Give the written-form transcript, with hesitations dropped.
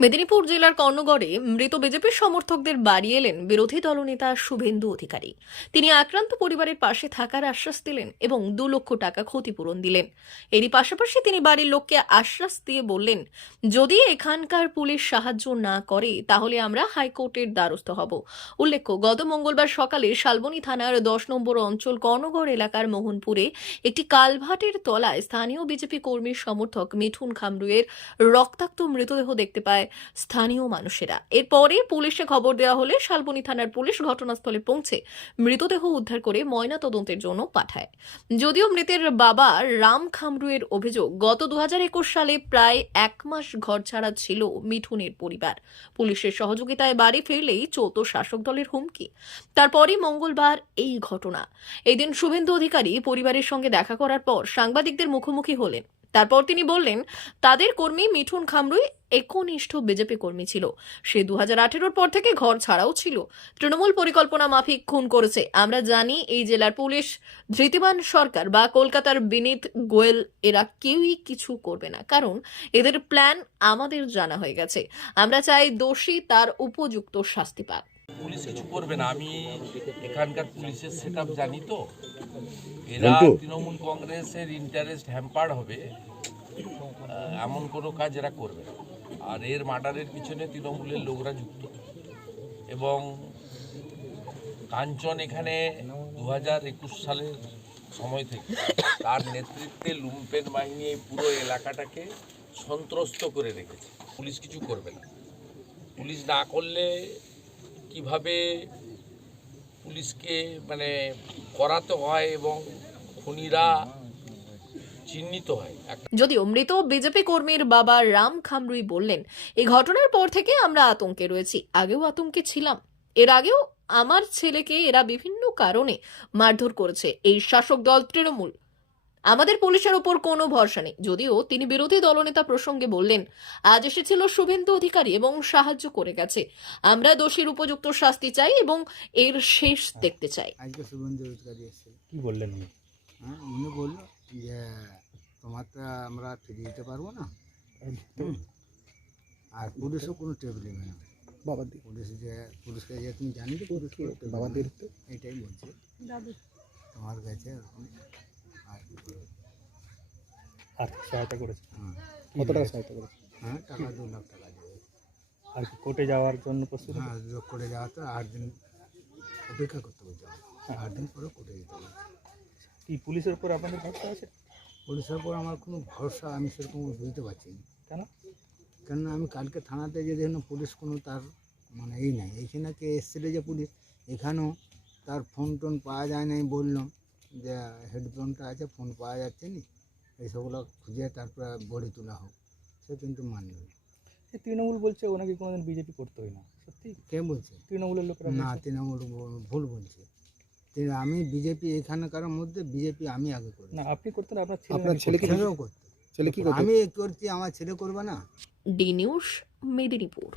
মেদিনীপুর জেলার কর্ণগড়ে মৃত বিজেপি সমর্থকদের বাড়ি এলেন বিরোধী দলনেতা শুভেন্দু অধিকারী। তিনি আক্রান্ত পরিবারের পাশে থাকার আশ্বাস দিলেন এবং 2 লক্ষ টাকা ক্ষতিপূরণ দিলেন। এরই পাশাপাশি তিনি বাড়ির লোককে আশ্বাস দিয়ে বললেন, যদি এখানকার পুলিশ সাহায্য না করে তাহলে আমরা হাইকোর্টের দ্বারস্থ হব। উল্লেখ্য, গত মঙ্গলবার সকালে শালবনী থানার 10 নম্বর অঞ্চল কর্ণগড় এলাকার মোহনপুরে একটি কালভার্টের তলায় স্থানীয় বিজেপি কর্মীর সমর্থক মিঠুন খামরুয়ের রক্তাক্ত মৃতদেহ দেখতে পায় স্থানীয় মানুষেরা। এরপরে পুলিশে খবর দেওয়া হলে শালবনী থানার পুলিশ ঘটনাস্থলে পৌঁছে মৃতদেহ উদ্ধার করে ময়না তদন্তের জন্য পাঠায়। যদিও মৃতের বাবা রাম খামরুয়ের অভিযোগ, গত 2021 সালে প্রায় 1 মাস ঘরছাড়া ছিল মিঠুনের পরিবার। পুলিশের সহযোগিতায় বাড়ি ফিরলেই চলতো শাসক দলের হুমকি। তারপরই মঙ্গলবার এই ঘটনা। এদিন শুভেন্দু অধিকারী পরিবারের সঙ্গে দেখা করার পর সাংবাদিকদের মুখোমুখি হলেন। তারপর তিনি বললেন, তাদের কর্মী মিঠুন খামরুই একনিষ্ঠ বিজেপি কর্মী ছিল। সে 2018 পর থেকে ঘর ছাড়াও ছিল। তৃণমূল পরিকল্পনা মাফিক খুন করেছে। আমরা জানি এই জেলার পুলিশ, ধৃতিমান সরকার বা কলকাতার বিনীত গোয়েল এরা কেউই কিছু করবে না, কারণ এদের প্ল্যান আমাদের জানা হয়ে গেছে। আমরা চাই দোষী তার উপযুক্ত শাস্তি পাক। পুলিশ কিছু করবে না। আমি এখানকার পুলিশের সেটআপ জানি তো, এরা তৃণমূল কংগ্রেসের ইন্টারেস্ট হ্যাম্পার্ড হবে এমন কোনো কাজ এরা করবে না। আর এর মার্ডারের পিছনে তৃণমূলের লোকরা যুক্ত। এবং কাঞ্চন এখানে 2021 সালের সময় থেকে তার নেতৃত্বে লুম্পেন বাহিনী এই পুরো এলাকাটাকে সন্ত্রস্ত করে রেখেছে। পুলিশ কিছু করবে না। পুলিশ না করলে কিভাবে পুলিশকে করাতে হয় এবং খুনিরা চিহ্নিত হয়। যদিও মৃত বিজেপি কর্মীর বাবা রাম খামরুই বললেন, এই ঘটনার পর থেকে আমরা আতঙ্কে রয়েছি। আগেও আতঙ্কে ছিলাম। এর আগেও আমার ছেলেকে এরা বিভিন্ন কারণে মারধর করেছে এই শাসক দল তৃণমূল। আমাদের পুলিশের ওপর কোনো ভরসা নেই। যদিও তিনি বিরোধী দলনেতা প্রসঙ্গে বললেন, আজ এসেছিল শুভেন্দু অধিকারী এবং সাহায্য করে গেছে। আমরা দোষীর উপযুক্ত শাস্তি চাই এবং এর শেষ দেখতে চাই। আজকে শুভেন্দু অধিকারী এসেছিল। কি বললেন উনি? উনি বললো যে তোমারটা আমরা ফিরিয়ে দিতে পারবো না, আর পুলিশও কোনো টেবিল নেবে না। বাবা দি পুলিশকে যে তুমি জানি তো পুলিশ বাবা দির এইটাই বলছে তোমার কাছে এরকম। আর কি করবে? আর্থিক সহায়তা করেছে। হ্যাঁ, কত টাকা সহায়তা করেছে? হ্যাঁ, টাকা 2 লাখ টাকা দেবে। আর কি কোর্টে যাওয়ার জন্য প্রস্তুত? হ্যাঁ, যোগ করে যাওয়া তো 8 দিন অপেক্ষা করতে বলতে হবে। 8 দিন পরে কোর্টে যেতে হবে। কি পুলিশের উপর আপনাদের ভরসা আছে? পুলিশের উপর আমার কোনো ভরসা আমি সেরকম বুঝতে পারছি না। কেন? কেননা আমি কালকে থানাতে যে দেখলাম পুলিশ কোনো তার এই নাই। এইখানে কে এসেছিল যে পুলিশ, এখানেও তার ফোন টোন পাওয়া যায় না। আমি বললাম যে হেডফোনটা আছে, ফোন পাওয়া যাচ্ছে না, এইসবগুলো খুঁজে তারপরে বডি তোলা হোক। সে কিন্তু মানল না। তৃণমূল বলছে ওনাকে কোনোদিন বিজেপি করতে হয় না। সত্যি? কে বলছে? তৃণমূলের লোকেরা না, বলছে। তৃণমূল ভুল বলছে। আমি বিজেপি এখানকার মধ্যে বিজেপি আমি আগে করি না, আপনি করতেন, আপনার ছেলেও করতে। ছেলে কি করতে? আমি করছি, আমার ছেলে করবে না। D news, Medinipur.